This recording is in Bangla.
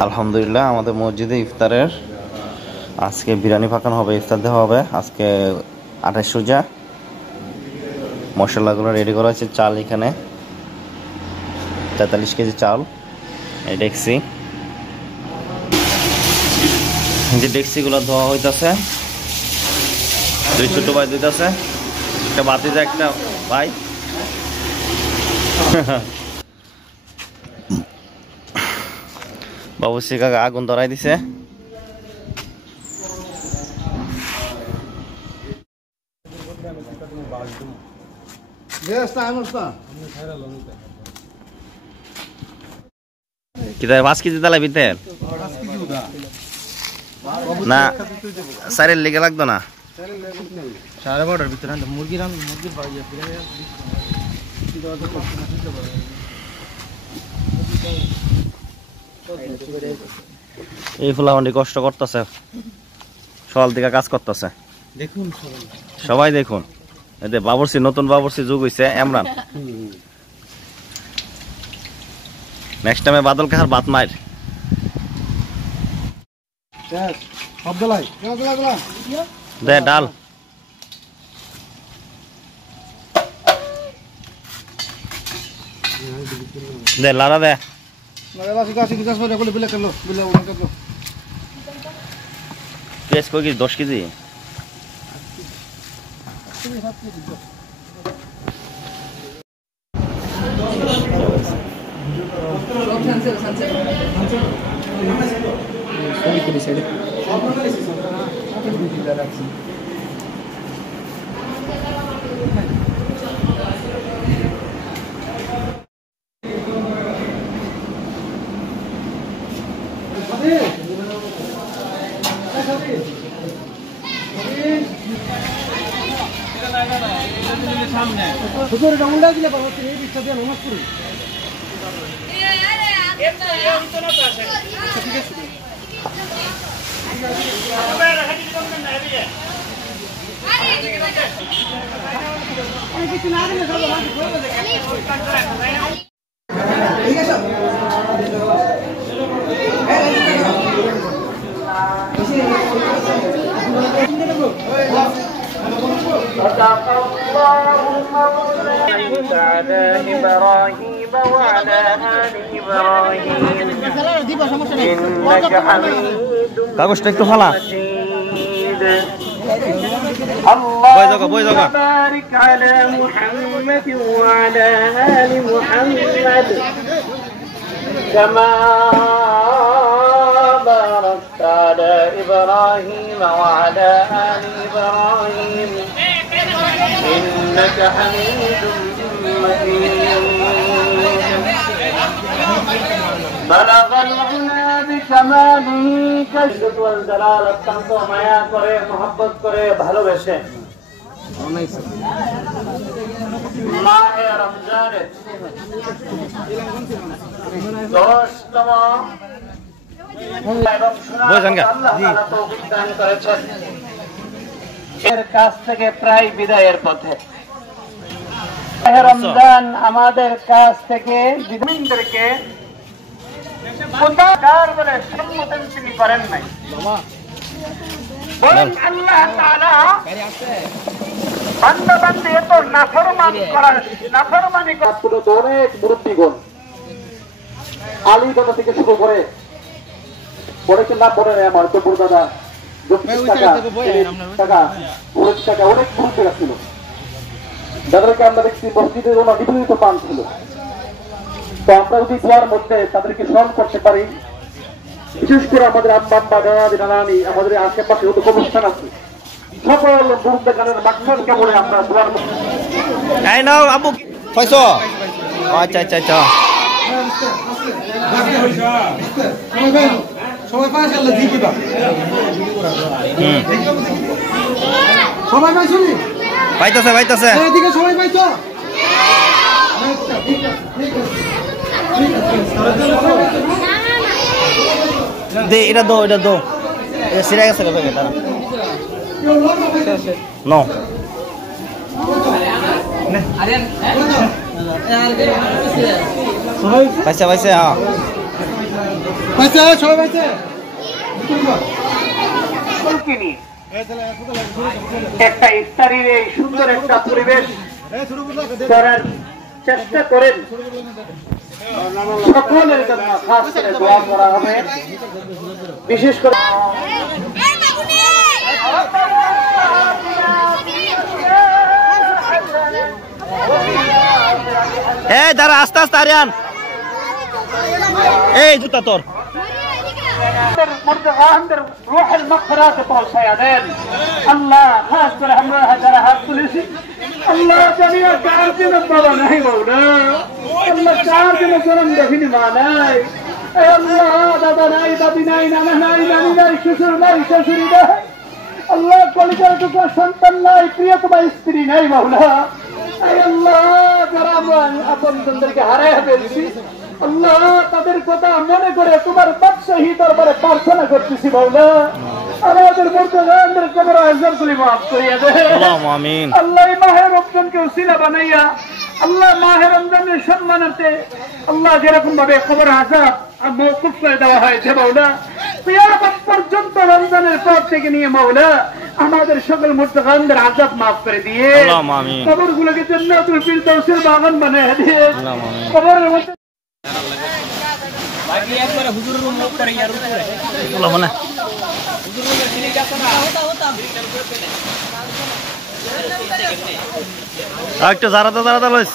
আলহামদুলিল্লাহ আমাদের মসজিদে ইফতারের আজকে বিরিয়ানি পাকানো হবে, ইফতার দেওয়া হবে। আজকে 28 রোজা। মশলাগুলো রেডি করা হয়েছে। চাল এখানে 43 কেজি চাল। এই ডেক্সি, যে ডেক্সিগুলো ধোয়া হইতেছে। দুই ছোট ভাই দিতেছে, একটা বাতিজা একটা ভাই। বাবুর্চি কাকা আগুন ধরাই দিছে। কিতা 5 কেজি তালা ভিতর না, সাইরের লেগে লাগতো না। 12:30 ভিতরে মুরগির এই ফুলাহান্ডি কষ্ট করতেছে, সকাল থেকে কাজ করতেছে। দেখুন সবাই দেখুন। এতে বাবুর্চি, নতুন বাবুর্চি যুগ হইছে এমরান। নেক্সট টাইমে বাদল কাহার বাত মার। দে ডাল দে, লাড়া দে। পেঁয়াজ কয় কেজি? 10 কেজি। إبراهيم وعلى آل إبراهيم إنك حميد مجيد اللهم بارك على محمد وعلى آل محمد كما باركت على إبراهيم وعلى آل إبراهيم إنك حميد مجيد بلغ العلا بكماله كشف والجلال অত্যন্ত মায়া করে, মহব্বত করে, ভালোবেসে মাহে রমজানের 10তম এর কাছ থেকে প্রায় বিদায়ের পথে। রমজান আমাদের কাছ থেকে বিধানদেরকে কোথাকার বলে সম্মোধন তিনি করেন নাই, বরং আল্লাহ তাআলা বান্দা বান্দী এত নাফরমানি কাজগুলো তো অনেক মুরব্বীগণ আলী দাদা থেকে শুরু করে পড়েছেন, না পড়ে নেই আমার চপুর দাদা, অনেক মুরব্বীরা ছিল যাদেরকে আমরা দেখছি মসজিদের জন্য নিবেদিত পান ছিল। তো আমরা যদি দোয়ার মধ্যে তাদেরকে স্মরণ করতে পারি, বিশেষ করে আমাদের আব্বা আব্বা দাদা নানানি, আমাদের আশেপাশে যত অনুষ্ঠান আছে, সকল মুরব্বী গানের মাকসাদকে বলে আমরা দোয়ার মধ্যে। এই নাও আব্বু পয়সা। আচ্ছা আচ্ছা আচ্ছা, সবাই পাইছে আল্লাহ জি দিবা। সবাই পাইছো নি? পাইতাছে পাইতাছে। এদিকে সবাই পাইছো? দে এটা দো, এটা দো, এটা সিরা গেছে কবে তারা নো পাইছে পাইছে। হ্যাঁ পাইছে সবাই পাইছে একটা ইফতারির এই সুন্দর একটা পরিবেশ করার চেষ্টা করেন। সকলের জন্য খাস করে দোয়া করা হবে, বিশেষ করে এই দাঁড়া, আস্তে আস্তে আরিয়ান, এই জুতা তোর। روح المغفرات পৌঁছায়া দেন আল্লাহ। খাস করে আমরা যারা হাত তুলেছি আল্লাহ জানিয়া 4 দিনের বাবা নাই বউরা, আল্লাহ 4 দিনের জন্ম দেখিনি মা নাই, আল্লাহ দাদা নাই, দাদি নাই, নানা নাই, নানি নাই, শ্বশুর নাই, শাশুড়ি নাই, আল্লাহ কলিজার টুকরা সন্তান নাই, প্রিয়তমা স্ত্রী নাই মাওলা। আল্লাহ যারা আমরা আপনজনদেরকে হারায় ফেলছি আল্লাহ তাদের কথা মনে করে তোমার বাদশাহী দরবারে প্রার্থনা করতেছি মাওলা। আমাদের মুর্তজাদের কবর আযাবগুলি মাফ করিয়া দে আল্লাহুম্মা আমিন। আল্লাহ এই মাহে রমজানকে উসিলা বানাইয়া আল্লাহ মাহে রমজানের সম্মানার্থে আল্লাহ যেরকম ভাবে কবর আযাব মওকুফ করে দেওয়া হয়েছে মাওলা, কিয়ামত পর্যন্ত রমজানের পর থেকে নিয়ে মাওলা আমাদের সকল মুর্তজাদের আযাব মাফ করে দিয়ে আল্লাহুম্মা আমিন। কবরগুলোকে জান্নাতুল ফিরদাউসের বাগান বানায় দিয়ে আল্লাহুম্মা আমিন। কবরের মধ্যে একটু জারাতে লইস।